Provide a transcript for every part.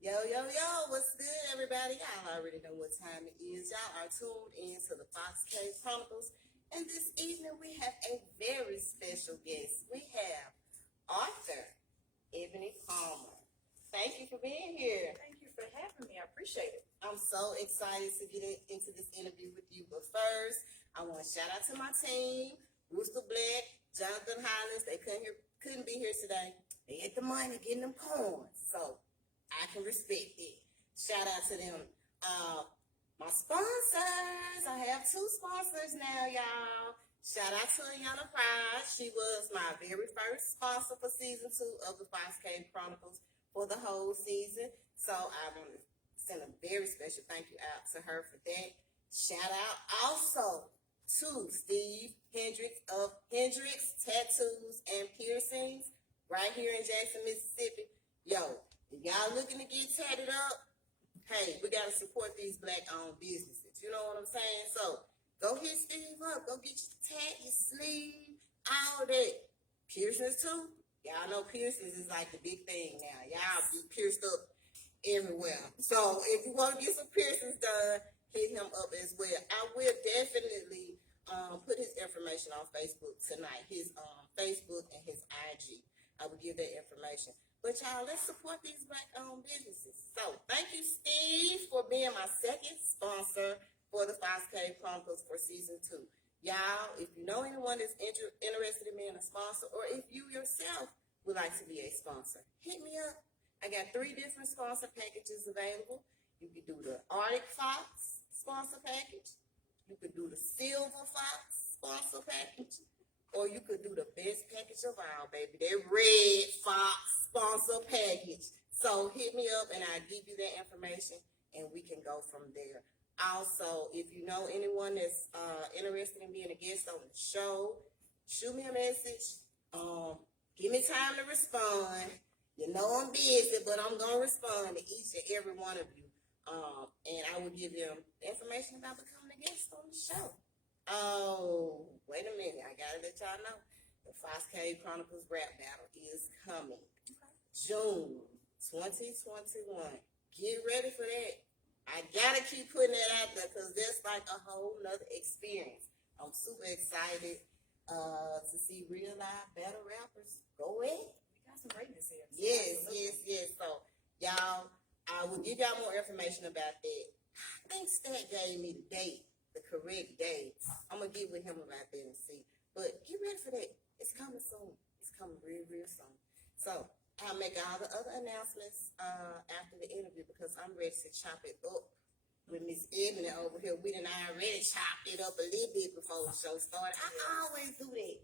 Yo, yo, yo, what's good, everybody? Y'all already know what time it is. Y'all are tuned in to the Fox K Chronicles. And this evening, we have a very special guest. We have author Ebony Palmer. Thank you for being here. Thank you for having me. I appreciate it. I'm so excited to get into this interview with you. But first, I want to shout out to my team, Rooster Black, Jonathan Hollins. They couldn't be here today. They get the money, getting them coins. So I can respect it. Shout out to them. My sponsors. I have 2 sponsors now, y'all. Shout out to Ayana Pride. She was my very first sponsor for season 2 of the 5K Chronicles for the whole season. So I want to send a very special thank you out to her for that. Shout out also to Steve Hendricks of Hendricks Tattoos and Piercings right here in Jackson, Mississippi. Yo, if y'all looking to get tatted up, hey, we got to support these Black-owned businesses. You know what I'm saying? So go hit Steve up. Go get your tat, your sleeve, all that. Piercings, too. Y'all know piercings is like the big thing now. Y'all be pierced up everywhere. So if you want to get some piercings done, hit him up as well. I will definitely put his information on Facebook tonight. His Facebook and his IG. I will give that information. But y'all, let's support these Black-owned businesses. So thank you, Steve, for being my second sponsor for the 5K Chronicles for season 2. Y'all, if you know anyone that's interested in being a sponsor, or if you yourself would like to be a sponsor, hit me up. I got 3 different sponsor packages available. You could do the Arctic Fox sponsor package. You could do the Silver Fox sponsor package. Or you could do the best package of all, baby. That Red Fox sponsor package. So hit me up and I'll give you that information and we can go from there. Also, if you know anyone that's interested in being a guest on the show, shoot me a message. Give me time to respond. You know I'm busy, but I'm going to respond to each and every one of you. And I will give them information about becoming a guest on the show. Oh, wait a minute. I got to let y'all know. The 5K Chronicles rap battle is coming. June 2021. Get ready for that. I got to keep putting that out there because that's like a whole nother experience. I'm super excited to see real live battle rappers go in. We got some greatness here. Yes. So, y'all, I will give y'all more information about that. I think Stat gave me the date. The correct date. I'm going to get with him about that and see. But get ready for that. It's coming soon. It's coming real, real soon. So I'll make all the other announcements after the interview because I'm ready to chop it up with Miss Ebony over here. We done already chopped it up a little bit before the show started. I always do that.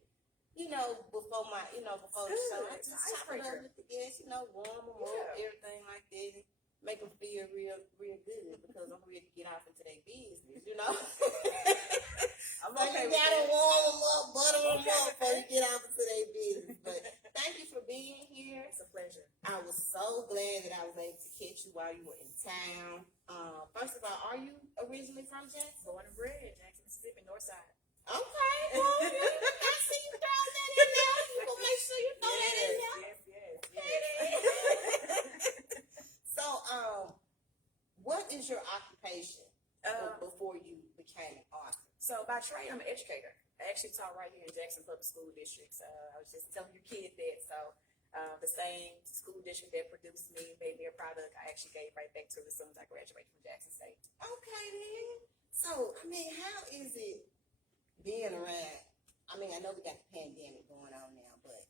Before the show. I just chop it up with the guests, warm them up, everything like that. Make them feel real, real good because I'm ready to get off into their business, I'm okay. You gotta warm them up, butter them up before you get off into their business. But thank you for being here. It's a pleasure. I was so glad that I was able to catch you while you were in town. First of all, are you originally from Jackson? Born and bred, Jackson, Mississippi, North Side. Okay, well, I see you throw that in there. You gonna make sure you throw that in there. Yes. So, what is your occupation before you became an author? So, by trade, I'm an educator. I actually taught right here in Jackson Public School Districts. I was just telling your kid that. So, the same school district that produced me, made me a product, I actually gave right back to it as soon as I graduated from Jackson State. Okay, then. So, how is it being around? I know we got the pandemic going on now, but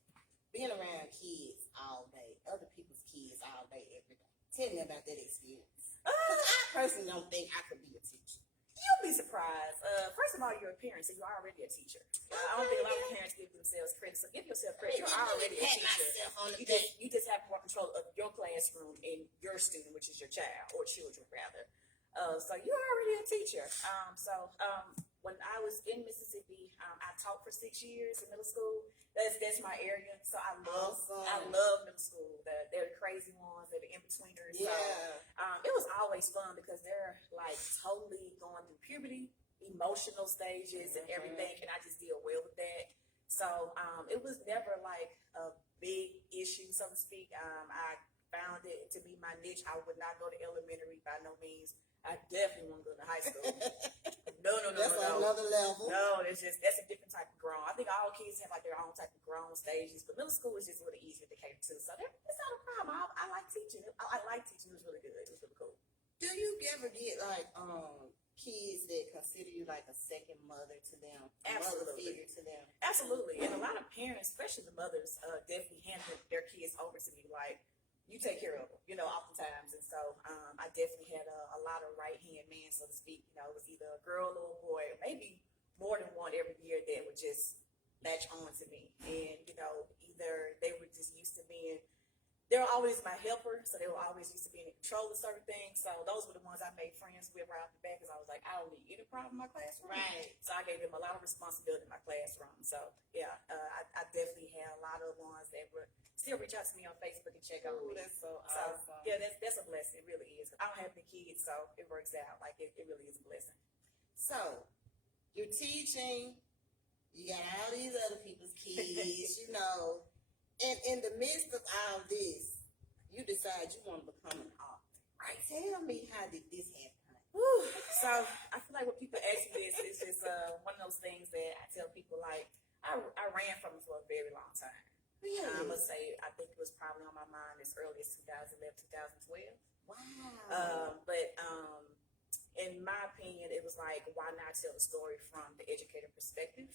being around kids all day, other people's kids all day, every day. Tell me about that experience. Because I personally don't think I could be a teacher. You'll be surprised. First of all, you're a parent, so you're already a teacher. I don't think a lot of parents give themselves credit. So give yourself credit. You're already a teacher. You just have more control of your classroom and your student, which is your child, or children, rather. So you're already a teacher. When I was in Mississippi, I taught for 6 years in middle school. That's my area. So I love middle school. They're the crazy ones. They're the in-betweeners. Yeah. So it was always fun because they're like totally going through puberty, emotional stages and everything. And I just deal well with that. So it was never like a big issue, so to speak. I found found it to be my niche. I would not go to elementary by no means. I definitely want to go to high school. No. That's another level. No, that's a different type of grown. I think all kids have like their own type of grown stages, but middle school is just really easy to cater to. So that's not a problem. I like teaching. I like teaching. It was really good. It was really cool. Do you ever get like kids that consider you like a second mother to them, a mother figure to them? Absolutely, and a lot of parents, especially the mothers, definitely hand their kids over to me like, you take care of them, oftentimes. And so I definitely had a lot of right-hand men, so to speak. It was either a girl or a boy, or maybe more than one every year that would just latch on to me. And, either they were just used to being, they were always my helper, so they were always used to being in control of certain things. So those were the ones I made friends with right off the bat, because I was like, I don't need any problem in my classroom. Right. So I gave them a lot of responsibility in my classroom. So, yeah, I definitely had a lot of ones that were still reach out to me on Facebook and check on me. That's so awesome. Yeah, that's a blessing. It really is. I don't have any kids, so it works out. Like, it really is a blessing. So, you're teaching, you got all these other people's kids, and in the midst of all this, you decide you want to become an author. Right. Tell me, how did this happen? Whew. So, I feel like when people ask me this, it's just one of those things that I tell people, like, I ran from it for a very long time. Really? I must say, I think it was probably on my mind as early as 2011, 2012. Wow. But in my opinion, it was like, why not tell the story from the educator perspective?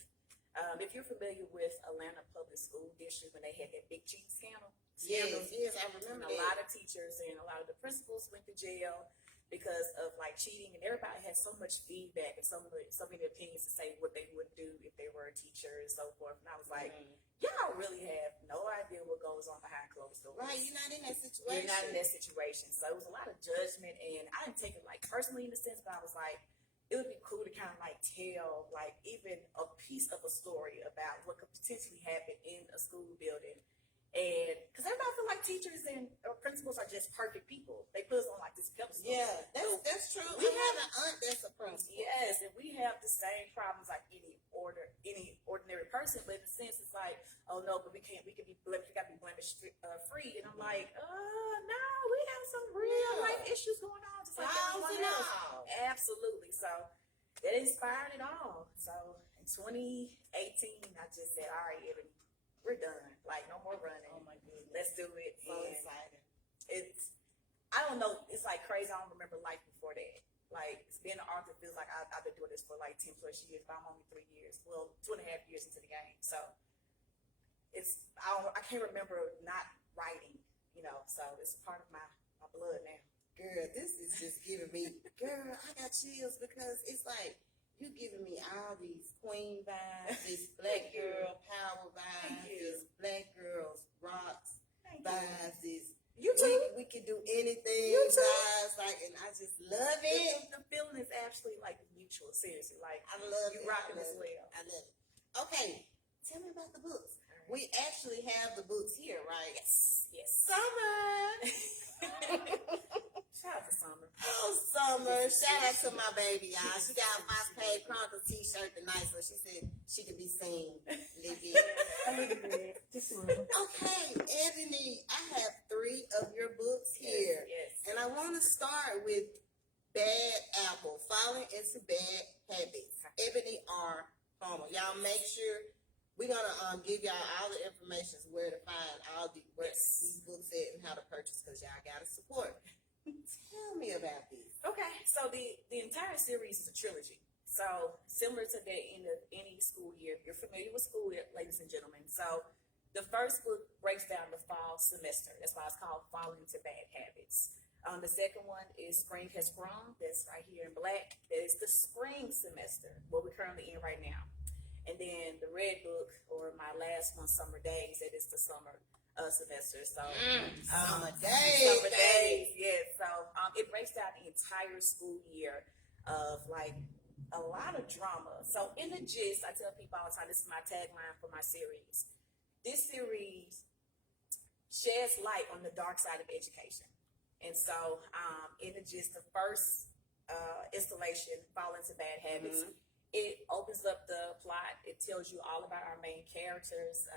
If you're familiar with Atlanta Public School District, when they had that big cheat scandal, yes, I remember a lot of teachers and a lot of the principals went to jail because of like cheating, and everybody had so much feedback and so many opinions to say what they would do if they were a teacher and so forth. And I was like, y'all really have no idea what goes on behind closed doors. Right, you're not in that situation. You're not in that situation. So it was a lot of judgment, and I didn't take it like personally in a sense, but I was like, it would be cool to kind of like tell like even a piece of a story about what could potentially happen in a school building. And because everybody feel like teachers and principals are just perfect people. They put us on like this pedestal. Yeah, that's true. We have an aunt that's a principal. Yes, and we have the same problems like any ordinary person, but in a sense it's like, oh no, but we can be blemished, we gotta be blemish free. And I'm like, no, we have some real life issues going on, just like everyone else. Absolutely. So that inspired it all. So in 2018, I just said, all right, Ebony, we're done. Like, no more running. Oh my goodness. Let's do it. So exciting. I don't know, it's like crazy. I don't remember life before that. Like, being an author feels like I've been doing this for like 10 plus years, but I'm only 3 years. Well, 2.5 years into the game. So I can't remember not writing, so it's part of my blood now. Girl, this is just giving me, I got chills, because it's like, you giving me all these queen vibes, this black girl power vibes, this black girls rocks vibes, this you too. We can do anything vibes, like, and I just love it. The feeling is actually like mutual, seriously. Like, I love you it. rocking as well. I love it. Okay, tell me about the books. Right. We actually have the books here, right? Yes. Summer. Shout out to Summer. Oh, Summer. Shout out to my baby, y'all. She got a Fox Page Chronicles t-shirt tonight, so she said she could be seen a little bit. Okay, Ebony, I have 3 of your books here. Yes. And I want to start with Bad Apple, Falling into Bad Habits. Ebony R. Palmer. Y'all make sure we're going to give y'all all the information where to find all these books at and how to purchase, because y'all got to support. Tell me about this. Okay, so the entire series is a trilogy. So similar to that in any school year, if you're familiar with school, ladies and gentlemen. So the first book breaks down the fall semester. That's why it's called Falling into Bad Habits. The second one is Spring Has Sprung. That's right here in black. That is the spring semester, what we're currently in right now. And then the red book, or my last one, Summer Days, that is the summer semester. So Summer days, yes. So it breaks down the entire school year of like a lot of drama. So in the gist, I tell people all the time, this is my tagline for my series. This series sheds light on the dark side of education. And so in the gist, the first installation, Fall Into Bad Habits, it opens up the plot. It tells you all about our main characters.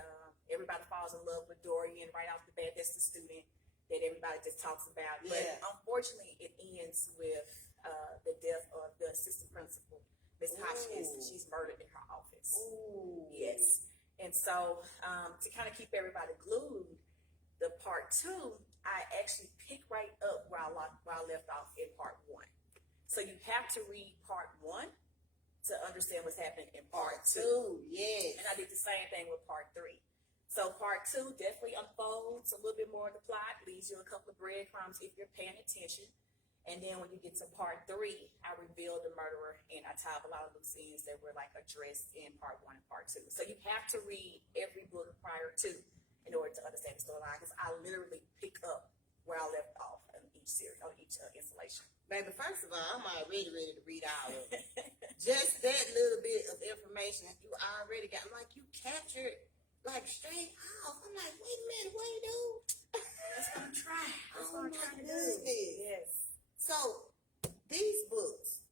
Everybody falls in love with Dorian right off the bat. That's the student. that everybody just talks about. Yeah. But unfortunately, it ends with the death of the assistant principal, Miss Hotchkiss. She's murdered in her office. Ooh. Yes. And so to kind of keep everybody glued, the part 2, I actually pick right up where I left off in part 1. So you have to read part 1 to understand what's happening in part 2. Yes. And I did the same thing with part 3. So part 2 definitely unfolds a little bit more of the plot, leaves you a couple of breadcrumbs if you're paying attention. And then when you get to part 3, I reveal the murderer and I tie up a lot of loose ends that were like addressed in part 1 and part 2. So you have to read every book prior to in order to understand the storyline, because I literally pick up where I left off in each series, on each installation. Baby, first of all, I'm already ready to read all of it. Just that little bit of information that you already got, like you captured, like straight off. I'm like, wait a minute, what you do? That's what I'm trying. That's what I'm trying to do. Goodness. Yes. So, these books,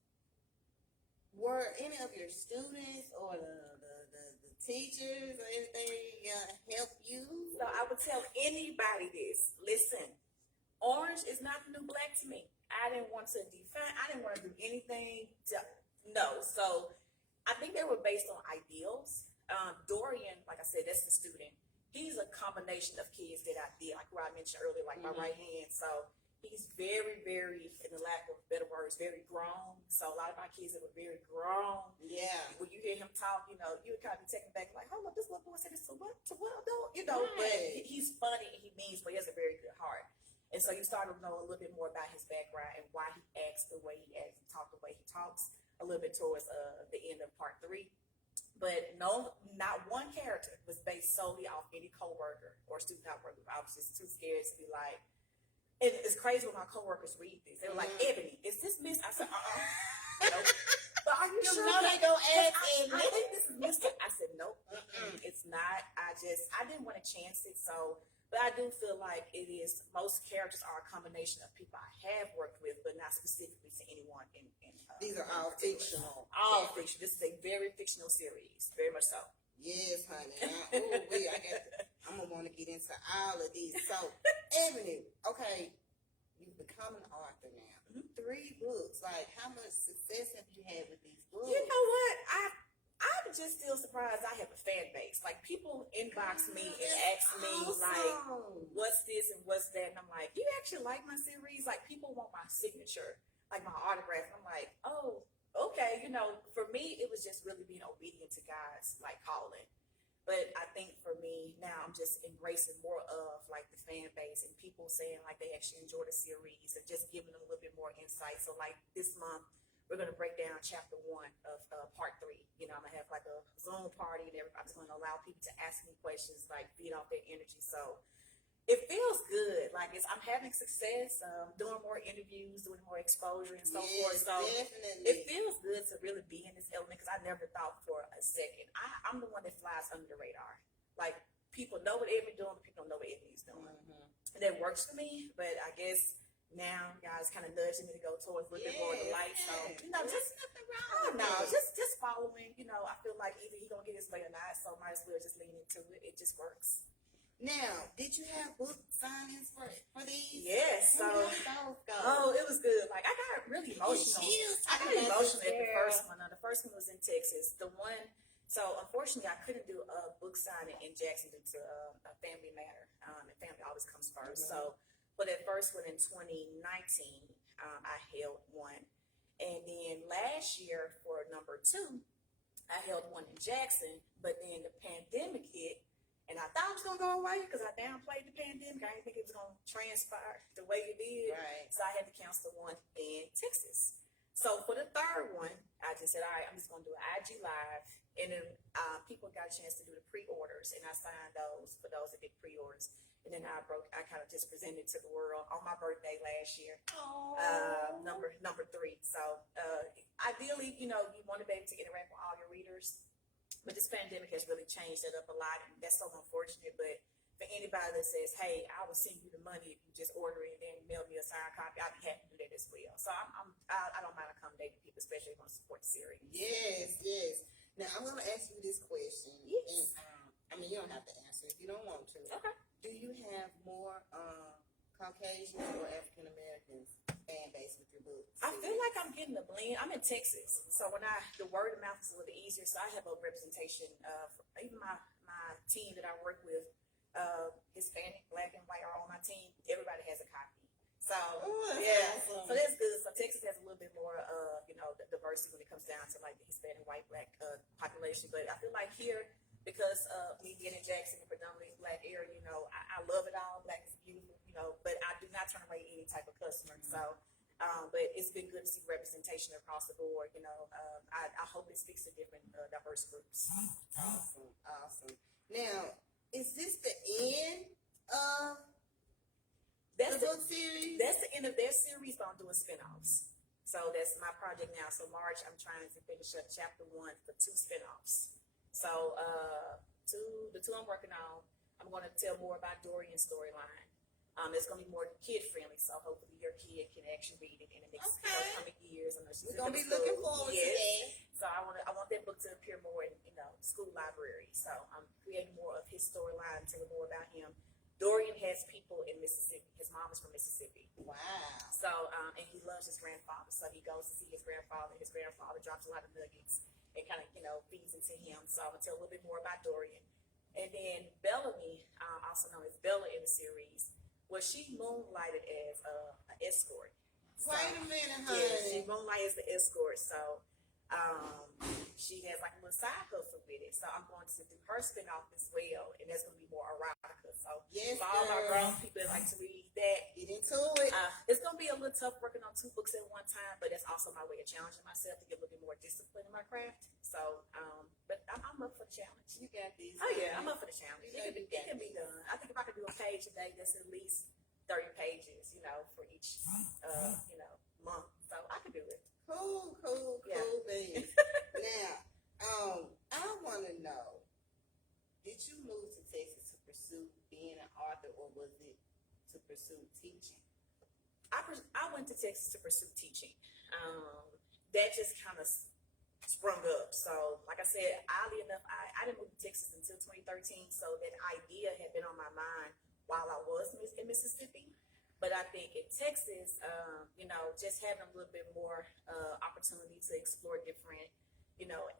were any of your students or the teachers or anything help you? So I would tell anybody this. Listen, orange is not the new black to me. I didn't want to do anything to, no. So I think they were based on ideals. Dorian, like I said, that's the student. He's a combination of kids that I did, like where I mentioned earlier, like my right hand. So he's very, very, in the lack of better words, very grown. So a lot of my kids that were very grown. Yeah. When you hear him talk, you know, you would kind of be taken back, like, hold up, this little boy said this to what adult? You know, Right. But he's funny and he means, but he has a very good heart. And so you start to know a little bit more about his background and why he acts the way he acts and talk the way he talks a little bit towards the end of part 3. But no, not one character was based solely off any coworker or student I worked with. I was just too scared to be like, and it's crazy when my coworkers read this. They were like, Ebony, is this Miss? I said, nope. But are you sure? No, they don't ask I think this is Mr. I said, nope, it's not. I didn't want to chance it. So, but I do feel like it is, most characters are a combination of people I have worked with, but not specifically to anyone in These are all fictional. All fiction. This is a very fictional series. Very much so. Yes, honey. I'm going to want to get into all of these. So, Ebony, okay, you've become an author now. 3 books. Like, how much success have you had with these books? You know what? I'm just still surprised I have a fan base. Like, people inbox me and ask me, like, what's this and what's that? And I'm like, you actually like my series? Like, people want my signature, like my autograph. And I'm like, oh, okay. You know, for me, it was just really being obedient to God's, like, calling. But I think for me now, I'm just embracing more of like the fan base and people saying like they actually enjoy the series and just giving them a little bit more insight. So like this month, we're going to break down chapter 1 of part 3. You know, I'm going to have like a Zoom party and I'm just going to allow people to ask me questions, like feed off their energy. So it feels good. Like I'm having success, doing more interviews, doing more exposure and so forth. So definitely. It feels good to really be in this element because I never thought for a second. I'm the one that flies under the radar. Like people know what Ebony's doing, but people don't know what Ebony's doing. And that works for me, but I guess now God's kind of nudging me to go towards a little bit more of the light. So, you know, just nothing wrong. Just following, you know, I feel like either he's gonna get his way or not, so might as well just lean into it. It just works. Now, did you have book signings for these? Yes. So, it was good. Like I got really emotional. I got emotional at the first one. The first one was in Texas. So unfortunately, I couldn't do a book signing in Jackson due to a family matter. And family always comes first. So for that first one in 2019, I held one. And then last year for number 2, I held one in Jackson. But then the pandemic hit. And I thought it was going to go away because I downplayed the pandemic. I didn't think it was going to transpire the way it did. Right. So I had to cancel the one in Texas. So for the third one, I just said, all right, I'm just going to do an IG Live. And then people got a chance to do the pre-orders. And I signed those for those that did pre-orders. And then I kind of just presented to the world on my birthday last year. Number 3. So ideally, you know, you want to be able to interact with all your readers. But this pandemic has really changed it up a lot, and that's so unfortunate. But for anybody that says, hey, I will send you the money if you just order it and then mail me a signed copy, I'd be happy to do that as well. So I don't mind accommodating people, especially if you want to support the series. Yes. Now, I'm going to ask you this question. Yes. And, I mean, you don't have to answer if you don't want to. Okay. Do you have more Caucasians or African Americans fan base with your book? I feel like I'm getting a blend. I'm in Texas, so the word of mouth is a little easier. So I have a representation of even my team that I work with, Hispanic, Black, and white are on my team. Everybody has a copy. So awesome. So that's good. So Texas has a little bit more, the diversity when it comes down to like the Hispanic, white, Black population. But I feel like here, because me being in Jackson, a predominantly Black area, I love it all. Black is beautiful, but I do not turn away any type of customer. So, but it's been good to see representation across the board. I hope it speaks to different diverse groups. Awesome. Now, is this the end of the book series? That's the end of their series, but I'm doing spinoffs. So that's my project now. So March, I'm trying to finish up chapter 1 for 2 spinoffs. So the two I'm working on, I'm going to tell more about Dorian's storyline. It's going to be more kid friendly, so hopefully your kid can actually read it in the next coming years. I know she's We're going to be looking forward to that. So I want that book to appear more in school library. So I'm creating more of his storyline, telling more about him. Dorian has people in Mississippi. His mom is from Mississippi. Wow. So, and he loves his grandfather. So he goes to see his grandfather. His grandfather drops a lot of nuggets and kind of, feeds into him. So I'm going to tell a little bit more about Dorian. And then Bellamy, also known as Bella in the series, she moonlighted as an escort. So, wait a minute, honey. Yeah, she moonlighted as the escort. So she has like a little side hustle with it. So I'm going to do her spinoff as well, and that's going to be more erotica. So yes, for all our grown people that like to read that, get into it. It's going to be a little tough working on 2 books at one time, but that's also my way of challenging myself to get a little bit more discipline in my craft. So, but I'm up for the challenge. You got this. Oh yeah, I'm up for the challenge. You know It can be done. I think if I could do a page a day, that's at least 30 pages, for each, month. So I could do it. Cool, baby. Now, I want to know, did you move to Texas to pursue being an author, or was it to pursue teaching? I went to Texas to pursue teaching. That just kind of sprung up. So, like I said, oddly enough, I didn't move to Texas until 2013. So that idea had been on my mind while I was in Mississippi. But I think in Texas, just having a little bit more opportunity to explore different,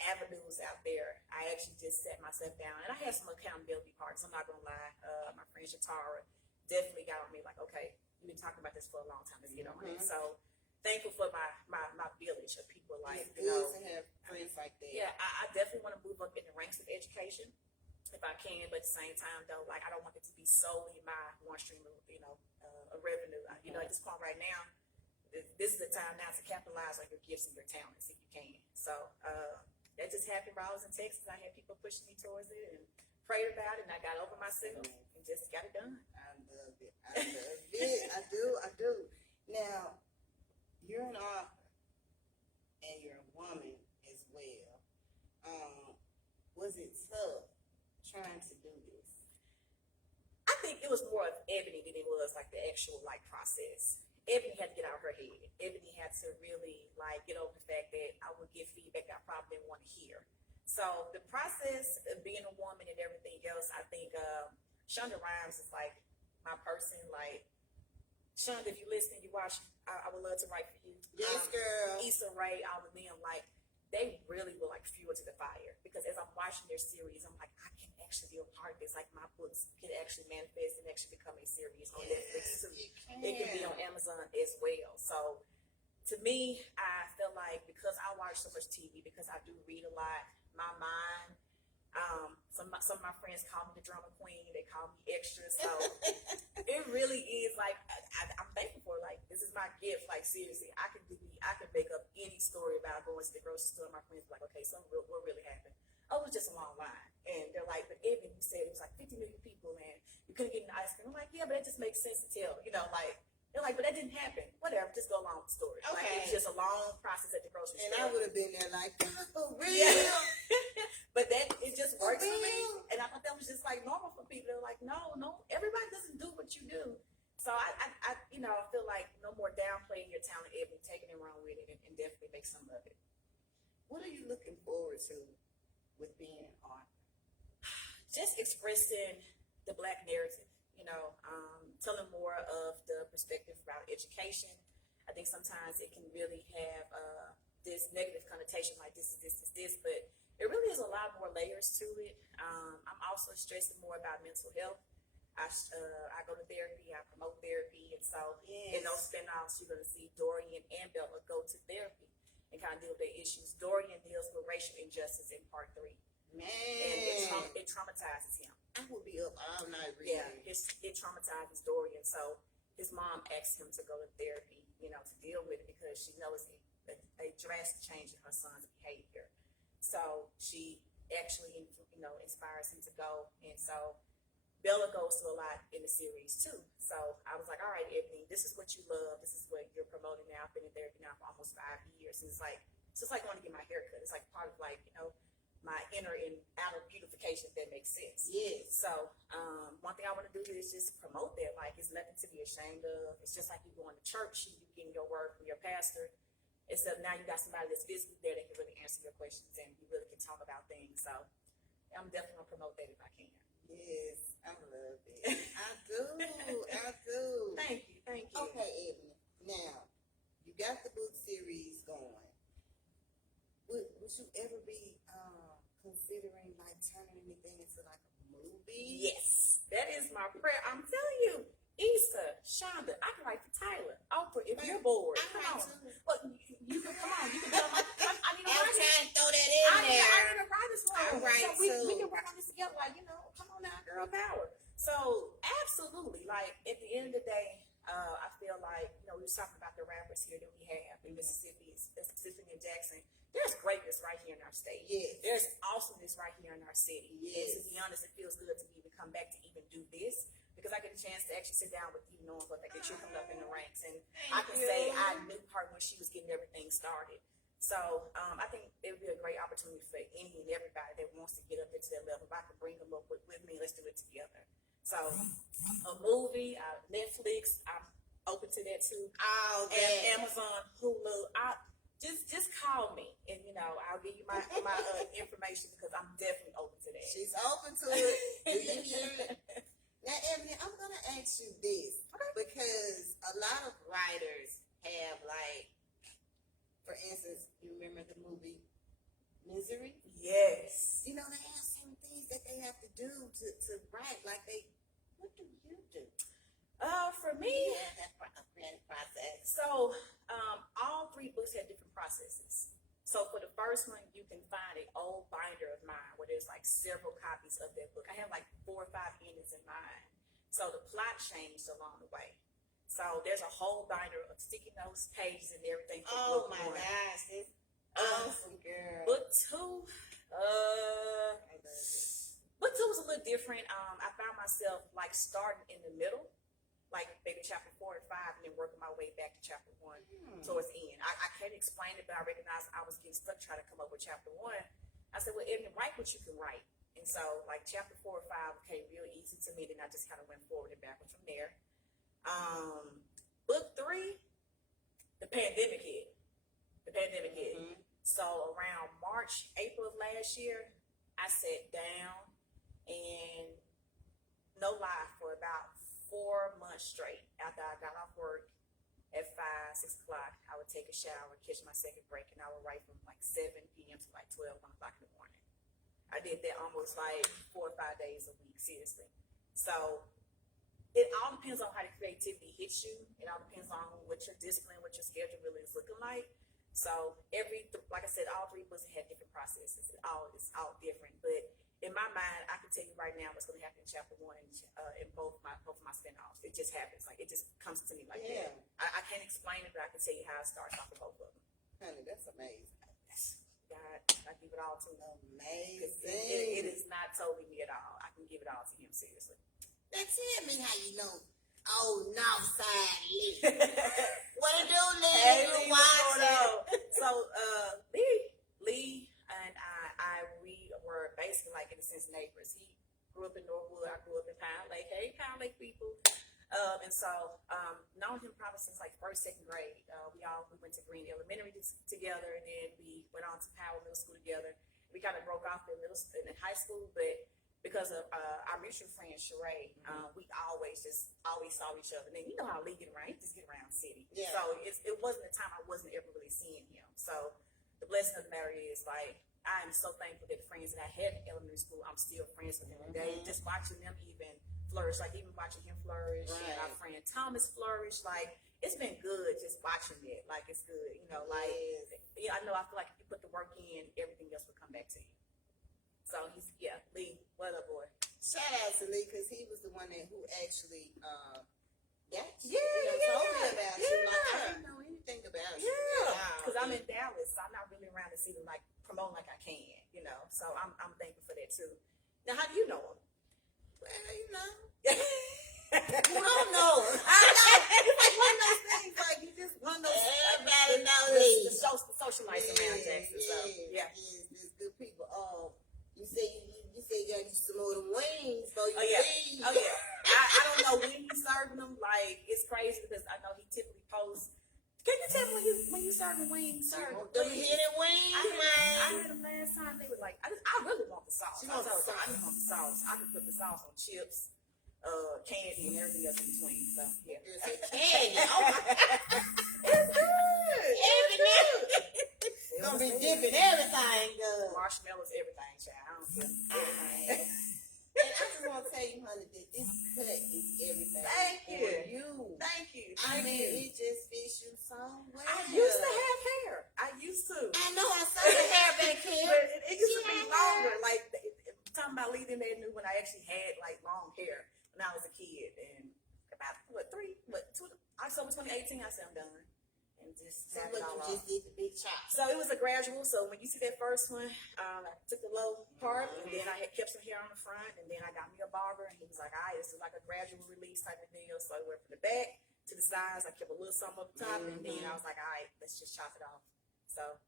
avenues out there. I actually just sat myself down, and I had some accountability partners. I'm not gonna lie. My friend Shatara definitely got on me like, okay, you've been talking about this for a long time. Let's get on it. So thankful for my village of people like, it's good to have friends like that. Yeah, I definitely want to move up in the ranks of education if I can, but at the same time though, like I don't want it to be solely my one stream of, a revenue. At this point right now, this is the time now to capitalize on your gifts and your talents if you can. So that just happened while I was in Texas. I had people pushing me towards it and prayed about it, and I got over myself and just got it done. I love it. I do. Now, you're an author and you're a woman as well. Was it tough trying to do this? I think it was more of Ebony than it was like the actual process. Ebony had to get out of her head. Ebony had to really get over the fact that I would get feedback I probably didn't want to hear. So the process of being a woman and everything else, I think Shonda Rhimes is like my person. Like Shonda, if you listen, you watch, I would love to write for you. Yes, girl. Issa Rae, all of them, they really were fuel to the fire, because as I'm watching their series, I'm like, I can actually be a part of this. Like my books can actually manifest and actually become a series on Netflix too. It can be on Amazon as well. So to me, I feel like because I watch so much TV, because I do read a lot, my mind, some of my friends call me the drama queen. They call me extra. So it really is I'm thankful for this is my gift. Seriously, I can make up any story about going to the grocery store. And my friends be like, okay, what really happened? Oh, it was just a long line. And they're like, but Ebony, you said it was 50 million people and you couldn't get an ice cream. I'm like, yeah, but that just makes sense to tell. They're like, but that didn't happen. Whatever, just go along with the story. Okay. It was just a long process at the grocery store. And I would have been there for real. Yeah. But it just works for me. And I thought that was just normal for people. They're like, no, everybody doesn't do what you do. So I feel like no more downplaying your talent, Ebony, taking it wrong with it, and definitely make some of it. What are you looking forward to with being an author? Just expressing the Black narrative tell them more of the perspective about education. I think sometimes it can really have this negative connotation, like this, but it really is a lot more layers to it. I'm also stressing more about mental health. I go to therapy, I promote therapy, and so in those spin-offs, you're going to see Dorian and Bella go to therapy and kind of deal with their issues. Dorian deals with racial injustice in part 3. Man. And it traumatizes him. I will be up all night reading. Yeah, it traumatizes Dorian. So his mom asked him to go to therapy, to deal with it because she knows a drastic change in her son's behavior. So she actually, inspires him to go. And so Bella goes through a lot in the series too. So I was like, all right, Ebony, this is what you love. This is what you're promoting now. I've been in therapy now for almost 5 years. And it's like going to get my hair cut. It's like part of my inner and outer beautification, if that makes sense. Yes. So one thing I want to do is just promote that. Like, it's nothing to be ashamed of. It's just like you going to church, you getting your word from your pastor. Except now you got somebody that's physically there that can really answer your questions and you really can talk about things. So I'm definitely going to promote that if I can. Yes, I love it. I do. Thank you. Okay, Ebony. Now, you got the book series going. Would you ever be considering like turning anything into like a movie? Yes, that is my prayer. I'm telling you, Issa, Shonda, I can write for Tyler, Oprah. If you're bored, come on. Well, you can come on. You can tell my. I need a writer. I'm trying to throw that in there. I need a writer's room. All right, so we can work on this together. Like, come on now, girl power. So absolutely, like at the end of the day, I feel like we were talking about the rappers here that we have in Mississippi, specifically in Jackson. There's greatness right here in our state. Yes. There's awesomeness right here in our city. Yes. And to be honest, it feels good to even come back to even do this because I get a chance to actually sit down with you, knowing what that you're coming up in the ranks. And I can say I knew her when she was getting everything started. So I think it would be a great opportunity for any and everybody that wants to get up into that level. If I can bring them up with me, let's do it together. So a movie, Netflix, I'm open to that too. All that. And Amazon, Hulu. Just call me and I'll give you my information because I'm definitely open to that. She's open to it. Do you hear it? Now, Ebony, I'm gonna ask you this because a lot of writers have for instance, you remember the movie Misery? Yes. They have certain things that they have to do to write. Like what do you do? For me, that process. So all 3 books have different processes. So for the first one, you can find an old binder of mine where there's several copies of that book. I have 4 or 5 endings in mine. So the plot changed along the way. So there's a whole binder of sticky notes, pages, and everything. Oh my gosh, it's awesome, girl. Book 2, book 2 was a little different. I found myself starting in the middle. Maybe chapter 4 and 5, and then working my way back to chapter 1 towards the end. I can't explain it, but I recognized I was getting stuck trying to come up with chapter 1. I said, well, Ebony, write what you can write. And so, chapter 4 or 5 came real easy to me, then I just kind of went forward and backwards from there. Book 3, the pandemic hit. Mm-hmm. So, around March, April of last year, I sat down and, no lie, for about 4 months straight after I got off work at 5, 6 o'clock, I would take a shower, catch my second break, and I would write from 7 p.m. to 12, 1 o'clock in the morning. I did that almost 4 or 5 days a week, seriously. So it all depends on how the creativity hits you. It all depends on what your discipline, what your schedule really is looking like. So like I said, all 3 books had different processes. It's all different, but in my mind, I can tell you right now what's going to happen in chapter 1 in both my spin-offs. It just happens. It just comes to me like that. I can't explain it, but I can tell you how it starts off of both of them. Honey, that's amazing. God, I give it all to him. Amazing. It is not totally me at all. I can give it all to him, seriously. Now tell me how you know old Northside Lee. What it do, Lee? Hey, You Lee, what's going watching? on? So, Lee and we were basically in a sense neighbors. He grew up in Norwood. I grew up in Pine Lake. Hey, Pine Lake people. And so, known him probably since 1st, 2nd grade. We went to Green Elementary together, and then we went on to Powell Middle School together. We kind of broke off in high school, but because of our mutual friend Sheree. We always saw each other. And then you know how Lee get around. He just get around the city. Yeah. So it wasn't a time I wasn't ever really seeing him. So the blessing of the matter is, like, I am so thankful that the friends that I had in elementary school, I'm still friends with them today. Just watching them even flourish, like even watching him flourish, and our friend Thomas flourish, like it's been good just watching it. Like it's good, you know. Like I know I feel like if you put the work in, everything else will come back to you. So Lee, what up, boy? Shout out to Lee because he was the one who actually told me about you. Like I didn't know anything about you. Because I'm in Dallas, so I'm not really around the city like promoting like I can, you know. So I'm thankful for that too. Now, how do you know him? Well, you know. You don't know him. I know. It's like one of those things, like you just one of those. Everybody knows the socialites around Jackson. So there's good people. You say you got some more of them wings, so you leave. Oh yeah. I don't know when he's serving them. Like it's crazy because I know he typically posts. Can you tell me when you serving wings, sir? Do you hear them wings, man? I heard them last time. They were like, I really want the sauce. I just want the sauce. I can put the sauce on chips, candy, and everything else in between. So yeah, it's a candy. Oh my God. It's good. It's gonna be dipping everything good. Marshmallows, everything, child. I don't care. Everything. And I just want to tell you, honey, that this cut is everything. Thank you. Thank you. I mean, it just fits you so well. I used to have hair. I used to. I know I saw the hair back here. But it used to be longer. Like, talking about leaving there knew when I actually had, like, long hair when I was a kid. And about, October 2018, I said I'm done. And just so what you just did the big chop. So it was a gradual. So when you see that first one, I took the low part, and then I had kept some hair on the front, and then I got me a barber, and he was like, "All right, this is like a gradual release type of deal." So I went from the back to the sides. I kept a little something up top, and then I was like, "All right, let's just chop it off." So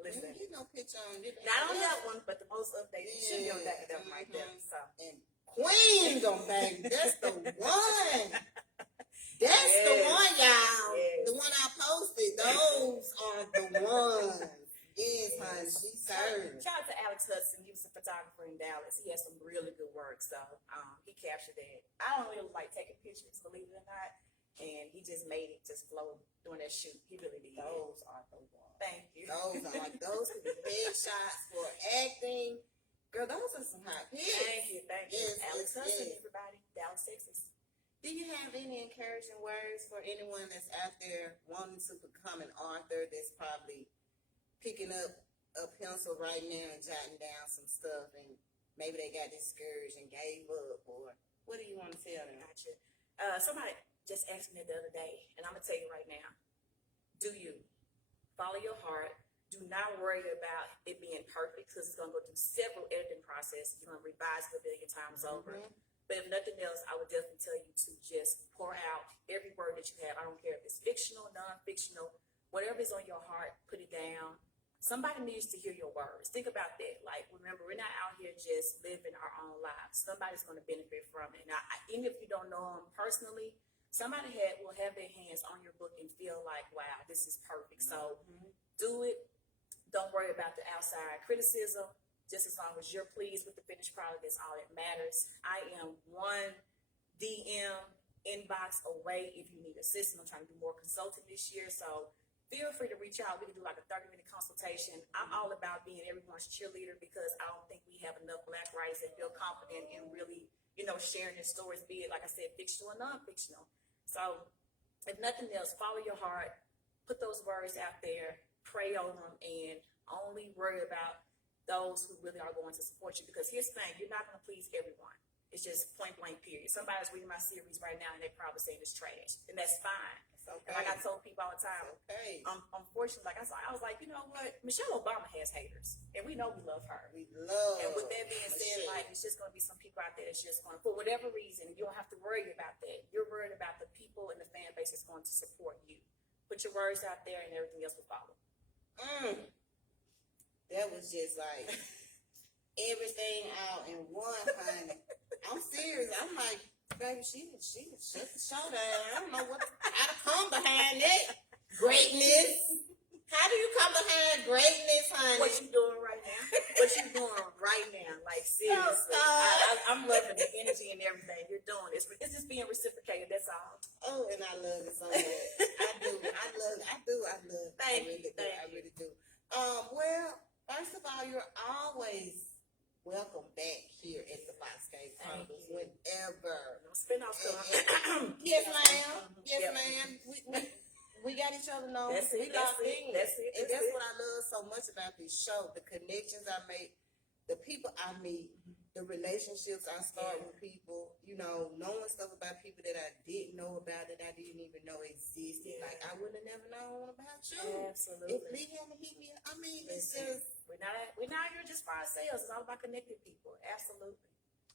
listen, you no picture on it. Not on that one, but the most updated should be on that one right there. So and Queen on baby, that's the one. That's the one, y'all. The one I posted. Those are the ones. Yes, honey. She served. Shout out to Alex Hudson. He was a photographer in Dallas. He has some really good work. So he captured that. I don't really like taking pictures, believe it or not. And he just made it just flow during that shoot. He really did. Those are the ones. Thank you. Those could be headshots for acting. Girl, those are some hot pics. Thank you. Yes, Alex Hudson, everybody. Dallas, Texas. Do you have any encouraging words for anyone that's out there wanting to become an author that's probably picking up a pencil right now and jotting down some stuff and maybe they got discouraged and gave up, or what do you want to tell them? Gotcha. Somebody just asked me the other day, and I'm going to tell you right now. Do you follow your heart? Do not worry about it being perfect because it's going to go through several editing processes. You're going to revise it a billion times over. But if nothing else, I would definitely tell you to just pour out every word that you have. I don't care if it's fictional, non-fictional, whatever is on your heart, put it down. Somebody needs to hear your words. Think about that. Like, remember, we're not out here just living our own lives. Somebody's going to benefit from it. Now, even if you don't know them personally, somebody will have their hands on your book and feel like, wow, this is perfect. So do it. Don't worry about the outside criticism. Just as long as you're pleased with the finished product, that's all that matters. I am one DM inbox away if you need assistance. I'm trying to do more consulting this year, so feel free to reach out. We can do like a 30-minute consultation. I'm all about being everyone's cheerleader because I don't think we have enough Black writers that feel confident in really, sharing their stories, be it, like I said, fictional or non-fictional. So if nothing else, follow your heart, put those words out there, pray over them, and only worry about those who really are going to support you. Because here's the thing, you're not going to please everyone. It's just point blank period. Somebody's reading my series right now and they're probably saying it's trash, and that's fine. Okay. And like I told people all the time, unfortunately, like I was like, you know what? Michelle Obama has haters, and we know we love her. We love. And with that being said, like it's just going to be some people out there that's just going to, for whatever reason, you don't have to worry about that. You're worried about the people and the fan base that's going to support you. Put your words out there, and everything else will follow. That was just like everything out in one, honey. I'm serious. I'm like, baby, she shut the show down. I don't know how to come behind it. Greatness. How do you come behind greatness, honey? What you doing right now? Like seriously. and I love it so much. I do. I love. Thank I you. really do. Well, first of all, you're always welcome back here at the Foxcade Chronicles whenever. No spin-off coming. Yes, ma'am. Yes, ma'am. We got each other known. That's it. And that's what I love so much about this show. The connections I make, the people I meet, the relationships I start with people, you know, knowing stuff about people that I didn't know about, that I didn't even know existed. Like, I would have never known about you. Absolutely. If Lee hadn't hit me, I mean, it's just... We're not here just for ourselves. It's all about connecting people. Absolutely.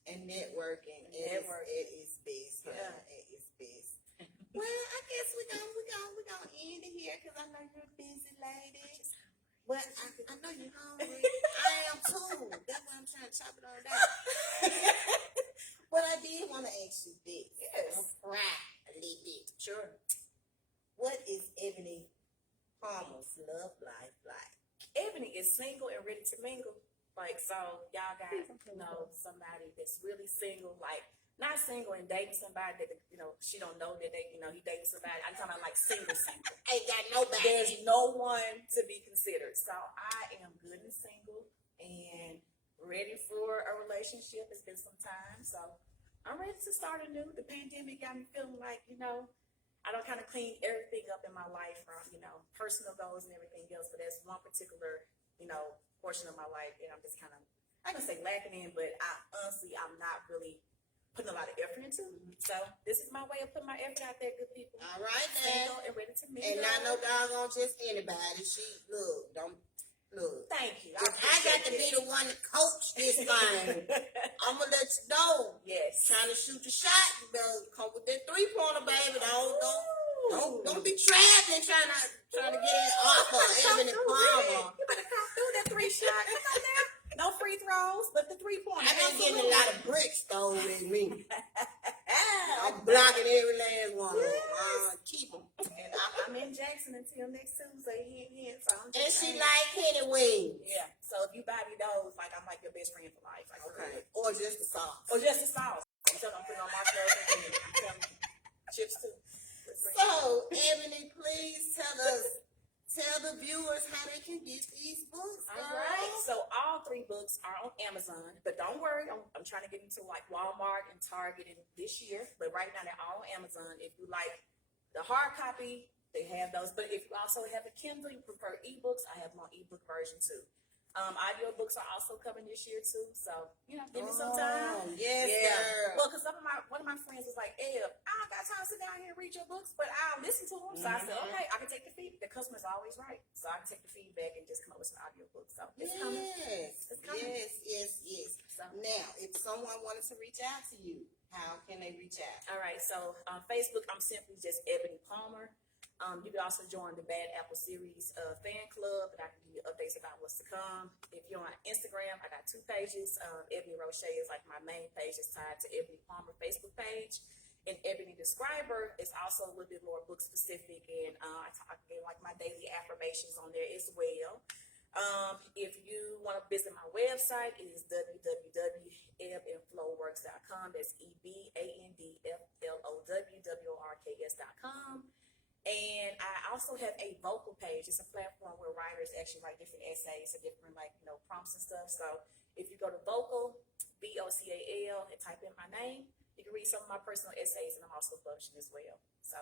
And networking. It is best. Yeah. It is best. Well, I guess we're gonna end it here because I know you're a busy lady. But I know you're hungry. I am too. That's why I'm trying to chop it all down. But I did want to ask you this. Yes. I'm proud a little bit. Sure. What is Ebony Palmer's love life like? Ebony is single and ready to mingle. Like, so y'all guys know somebody that's really single, like not single and dating somebody that, you know, she don't know that he dating somebody. I'm talking about like single. Ain't got nobody. There's no one to be considered. So I am good and single and ready for a relationship. It's been some time, so I'm ready to start anew. The pandemic got me feeling like, you know, I don't kind of clean everything up in my life from, you know, personal goals and everything else, but there's one particular, you know, portion of my life that I'm just kind of, I can say lacking in, but I'm not really putting a lot of effort into. So this is my way of putting my effort out there, good people. All right, Single and ready to mingle. And not no doggone just anybody. Look. Thank you. I got to be the one to coach this thing. I'm gonna let you know. Yes. Trying to shoot the shot, you better come with that 3-pointer, baby. Don't be traveling trying to get that offer, Ebony Palmer. You better come through that 3-shot. Come on now. No free throws, but the 3-pointer. I've been getting a lot of bricks thrown at me. I'm blocking every last one. Yes. Keep them. And I'm in Jackson until next Tuesday. So I'm And just she like Henny wings. Yeah. So if you buy me those, like I'm like your best friend for life. Like, Okay. Or just the sauce. Or just the sauce. I'm telling you, I'm putting on marshmallows and cream. I'm telling you. Chips too. So, Ebony, please tell the viewers how they can get these books. All right. So all 3 books are on Amazon, but don't worry, I'm trying to get into like Walmart and Target this year. But right now they're all on Amazon. If you like the hard copy, they have those. But if you also have a Kindle, you prefer ebooks, I have my ebook version too. Audio books are also coming this year too, so you know, give me some time. Yes, girl. Well, because one of my friends was like, "Eb, I don't got time to sit down here and read your books, but I'll listen to them." So I said, "Okay, I can take the feedback. The customer's always right, so I can take the feedback and just come up with some audio books." So it's coming. It's coming. Yes. So, now, if someone wanted to reach out to you, how can they reach out? all right. So on Facebook, I'm simply just Ebony Palmer. You can also join the Bad Apple Series fan club, and I can give you updates about what's to come. If you're on Instagram, I got 2 pages. Ebony Roche is like my main page. It's tied to Ebony Palmer Facebook page. And Ebony Describer is also a little bit more book specific, and I get like my daily affirmations on there as well. If you want to visit my website, it is www.ebandflowworks.com. That's EBANDFLOWWORKS.com. And I also have a vocal page. It's a platform where writers actually write different essays and different, like, you know, prompts and stuff. So if you go to Vocal, VOCAL, and type in my name, you can read some of my personal essays, and I'm also publishing as well. So,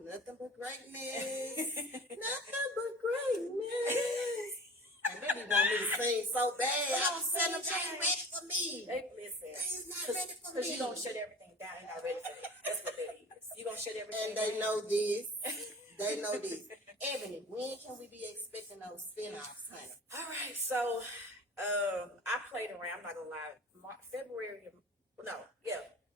Nothing but greatness. Nothing but greatness. And they be want me to sing so bad. I'm saying they ain't ready for me. Listen, They's not ready for me. because you're going to shut everything down. You're not ready for that. That's what that is. You're going to shut everything And down. they know this. Ebony, when can we be expecting those spin-offs, honey? All right, so I played around. I'm not gonna lie.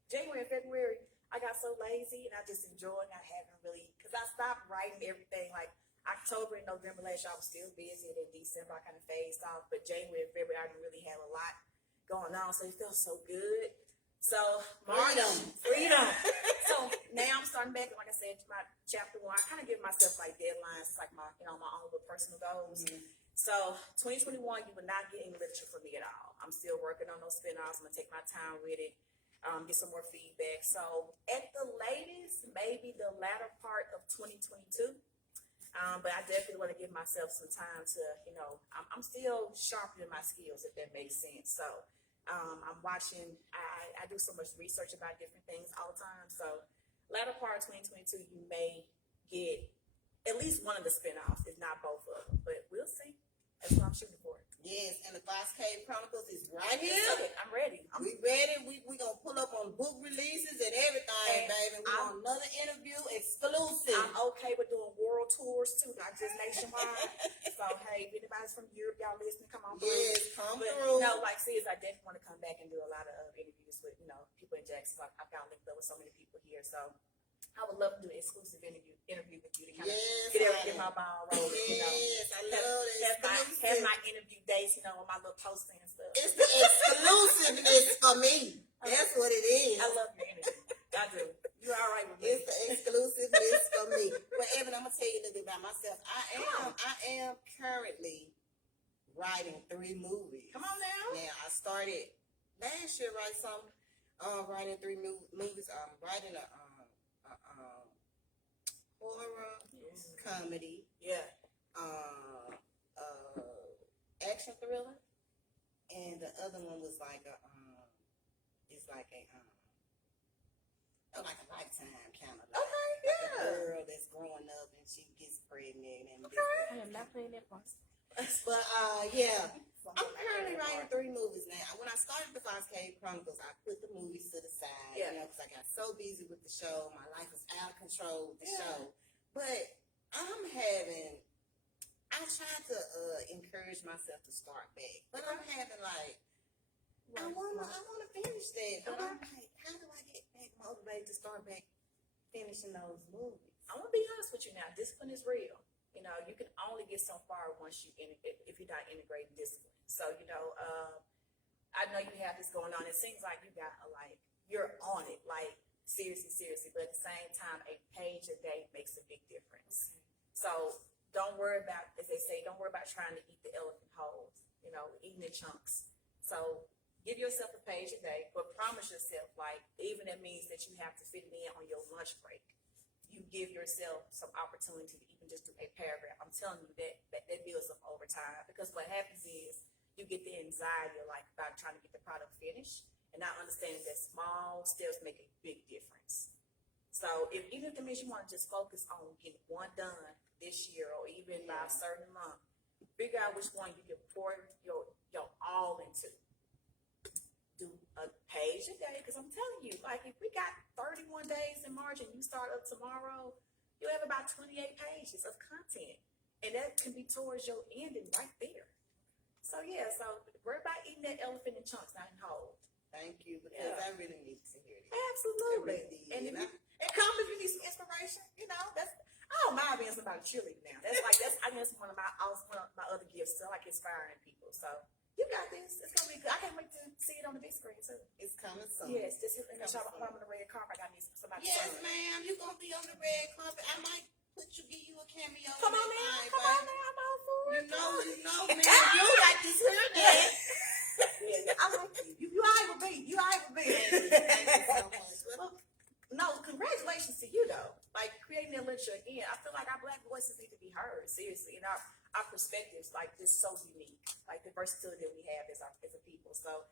January and February, I got so lazy and I just enjoyed. I haven't really, because I stopped writing everything. Like October and November last year, I was still busy. And in December, I kind of phased off. But January and February, I didn't really have a lot going on, so it felt so good. So freedom. So now I'm starting back, like I said, my chapter 1. I kind of give myself like deadlines, like my my own little personal goals. Mm-hmm. So 2021, you will not get any literature from me at all. I'm still working on those spin-offs. I'm gonna take my time with it. get some more feedback. So at the latest, maybe the latter part of 2022. But I definitely want to give myself some time to, I'm still sharpening my skills, if that makes sense. So I'm watching, I do so much research about different things all the time. So latter part of 2022, you may get at least one of the spinoffs, if not both of them. But we'll see. That's what I'm shooting for. Yes, and the Fox Cave Chronicles is right here. I'm ready. We ready. We gonna pull up on book releases and everything, baby. We on another interview exclusive. I'm okay with doing world tours too, not just nationwide. So hey, if anybody's from Europe, y'all listening, come on through. Yes, come but, through. Like I definitely want to come back and do a lot of interviews with people in Jackson. I've got linked up with so many people here, so I would love to do an exclusive interview with you to kind of get my ball rolling. Yes, I love it. Have my interview dates, with my little poster and stuff. It's the exclusiveness for me. That's what it is. I love your energy. I do. You're all right with me. It's the exclusiveness for me. But Evan, I'm gonna tell you a little bit about myself. I am currently writing 3 movies. Come on now. Now I started last year writing 3 movies. I'm writing a horror comedy. Yeah. Action thriller, and the other one was like a Lifetime kind of like a girl that's growing up and she gets pregnant and I am not playing that part. But yeah, I'm currently writing 3 movies now. When I started the Fox Cave Chronicles, I put the movies to the side, because I got so busy with the show, my life was out of control with the show. But I tried to encourage myself to start back, but I'm having I want to finish that, but I'm like, how do I get back motivated to start back finishing those movies? I'm gonna be honest with you now. Discipline is real. You can only get so far once if you're not integrating discipline. So I know you have this going on. It seems like you got you're on it, seriously. But at the same time, a page a day makes a big difference. So don't worry about, as they say, don't worry about trying to eat the elephant whole. Eating in chunks. So give yourself a page a day, but promise yourself, even that means that you have to fit it in on your lunch break. You give yourself some opportunity to even just do a paragraph. I'm telling you that builds up over time, because what happens is you get the anxiety about trying to get the product finished and not understanding that small steps make a big difference. So even if it means you want to just focus on getting one done this year or even by a certain month, figure out which one you can pour your all into. Do a page a day, because I'm telling you, if we got 31 days in March and you start up tomorrow, you'll have about 28 pages of content, and that can be towards your ending right there. So worry about eating that elephant in chunks, not in whole. Thank you, because I really need to hear it. Absolutely. Really and come if you need some inspiration. I don't mind being somebody cheerleader now. That's one of my other gifts. So I like inspiring people. So you got this. It's gonna be good. I can't wait to see it on the big screen too. It's coming soon. Yes, this is in the shop. I'm on the red carpet. I got somebody. Yes, ma'am. You're gonna be on the red carpet. I might give you a cameo. Come on now. I'm all for it. You know, man. You like this here, man. I like you. You all right with me. Thank you so much. Well, no, congratulations to you though. Creating that literature again. I feel like our Black voices need to be heard. Seriously, and our perspectives just so unique. The versatility that we have as a people. So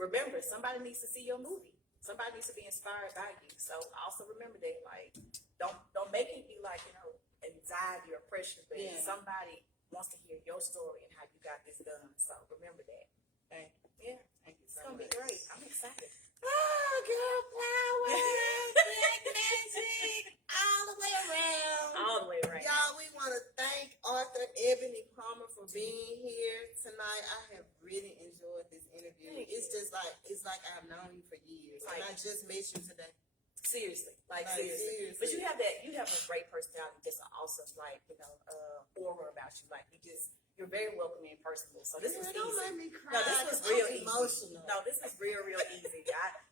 remember, somebody needs to see your movie. Somebody needs to be inspired by you. So also remember that don't make it be anxiety or pressure, but somebody wants to hear your story and how you got this done. So remember that. Thank you. Yeah. Thank you It's so gonna much. be great. I'm excited. Oh, girl power, black magic, all the way around. All the way around. Y'all, we want to thank Arthur Ebony Palmer for being here tonight. I have really enjoyed this interview. It's like I've known you for years, and I just met you today. Seriously, seriously. But you have a great personality, just an awesome, aura about you. You're very welcoming and personable. So this was easy. Don't let me cry. No, this was real easy. Emotional. No, this is real easy.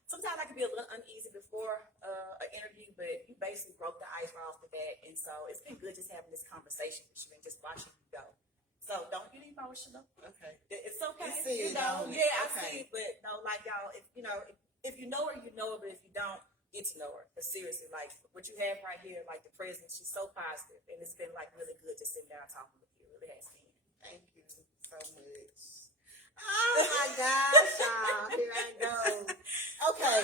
Sometimes I can be a little uneasy before an interview, but you basically broke the ice right off the bat, and so it's been good just having this conversation with you and just watching you go. So don't get emotional. Okay. It's okay. You see it, I okay. see it, but no, y'all, if if you know her, you know her, but if you don't, get to know her. But seriously, like what you have right here, like the presence, she's so positive, and it's been like really good just sitting down talking with you. It really has been. Thank you so much. Oh my gosh, y'all. Here I go. Okay.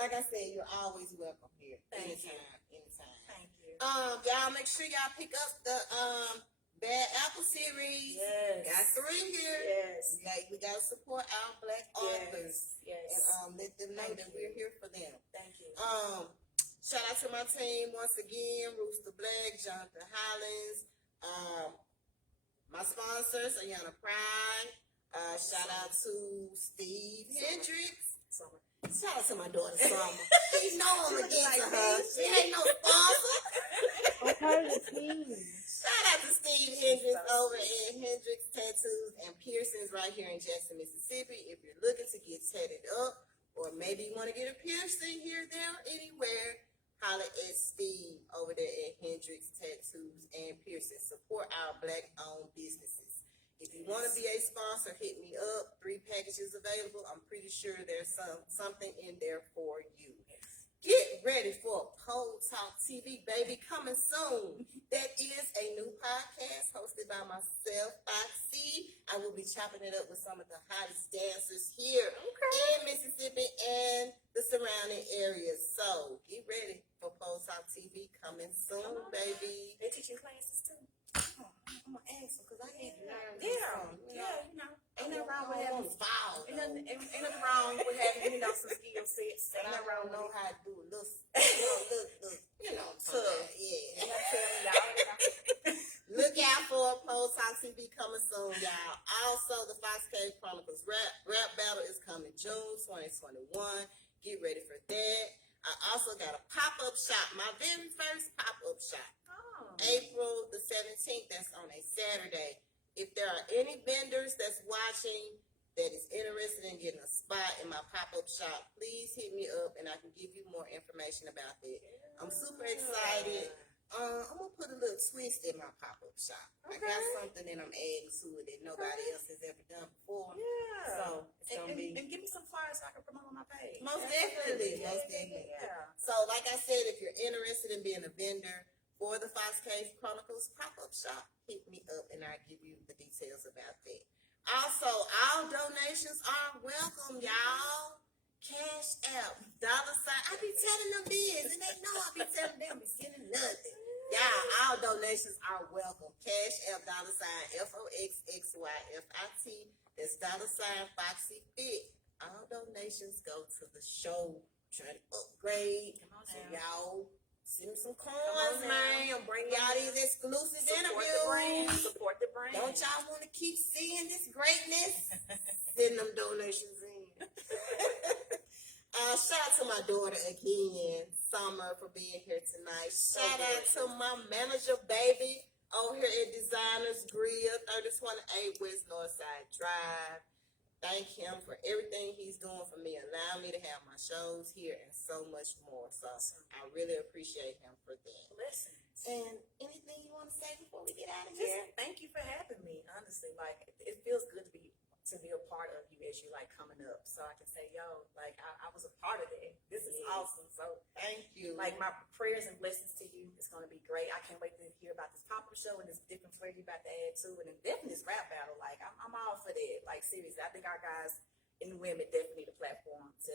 Like I said, you're always welcome here. Anytime. Thank you. Y'all make sure y'all pick up the Bad Apple series. Yes. Got 3 here. Yes. We gotta support our Black authors. Yes. And let them know that we're here for them. Thank you. Shout out to my team once again, Rooster Black, Jonathan Hollins, my sponsors, Ayana Pride. Shout out to Steve Hendricks. Shout out to my daughter Summer. She know I'm against her. She ain't no sponsor. Shout out to Steve Hendricks over at Hendricks Tattoos and Piercings right here in Jackson, Mississippi. If you're looking to get tatted up, or maybe you want to get a piercing here, there, anywhere, holler at Steve over there at Hendricks Tattoos and Piercings. Support our Black-owned businesses. If you want to be a sponsor, hit me up. 3 packages available. I'm pretty sure there's something in there for you. Get ready for Pole Talk TV, baby, coming soon. That is a new podcast hosted by myself, Foxy. I will be chopping it up with some of the hottest dancers here in Mississippi and the surrounding areas. So get ready for Pole Talk TV coming soon, baby. They're teaching classes too. I'm gonna ask them because I need to learn. You know. Ain't nothing wrong with having foul. Ain't nothing wrong with having, some skill sets. And I don't know how to do a little, tough. Yeah. I'm telling y'all. Look out for Pole Talk TV coming soon, y'all. Also, the Fox Cave Chronicles rap battle is coming June 2021. Get ready for that. I also got a pop-up shop, my very first pop-up shop. April the 17th, that's on a Saturday. If there are any vendors that's watching that is interested in getting a spot in my pop-up shop, please hit me up and I can give you more information about that. I'm super excited. I'm going to put a little twist in my pop-up shop. I got something that I'm adding to it that nobody else has ever done before. Yeah. So it's going to be... And give me some flyers so I can promote on my page. Most definitely. Yeah. So like I said, if you're interested in being a vendor for the Fox Cave Chronicles pop-up shop, hit me up and I'll give you the details about that. Also, all donations are welcome, y'all. Cash App, $. I be telling them this, and they know I be telling them be sending nothing. Y'all, all donations are welcome. Cash App, $, FOXXYFIT. That's $, Foxy Fit. All donations go to the show. Trying to upgrade. So y'all send some coins, man. Bring y'all these exclusive interviews. Support the brand. Don't y'all want to keep seeing this greatness? Send them donations in. Shout out to my daughter again, Summer, for being here tonight. Shout out to my manager, baby, on here at Designers Grill, 3028 West Northside Drive. Thank him for everything he's doing for me, allowing me to have my shows here and so much more. So I really appreciate him for that. Listen. And anything you want to say before we get out of Just here? thank you for having me. Honestly, like it feels good to be a part of you as you like coming up. So I can say, yo, like I was a part of it. This is awesome. So thank you. Like my prayers and blessings to you. It's gonna be great. I can't wait to hear about this pop-up show and this different flavor you about to add to it, and definitely this rap battle. Like I'm all for that. Like seriously, I think our guys and women definitely need a platform to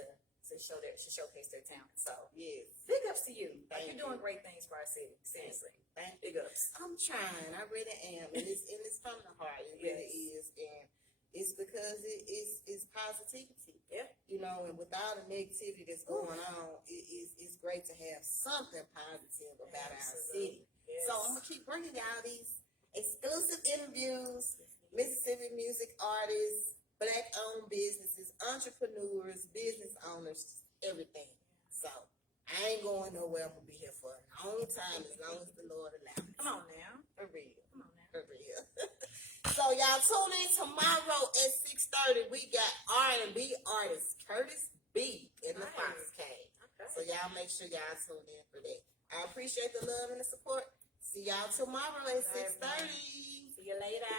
showcase their talent. So yes, big ups to you. Like Thank you're doing you. great things for our city. Seriously. Thank Big ups. I'm trying. I really am. And it's from the heart. It really is. And it's because it's positivity. Yeah. You know, and with all the negativity that's going on, it's great to have something positive about our city. Yes. So I'm going to keep bringing y'all these exclusive interviews, Mississippi music artists, Black-owned businesses, entrepreneurs, business owners, everything. So I ain't going nowhere. I'm going to be here for a long time, as long as the Lord allows. Come on now. For real. Come on now. For real. So y'all tune in tomorrow at 6:30. We got R&B artist Curtis B in the Fox Cave. Okay. So y'all make sure y'all tune in for that. I appreciate the love and the support. See y'all tomorrow at 6:30. See you later.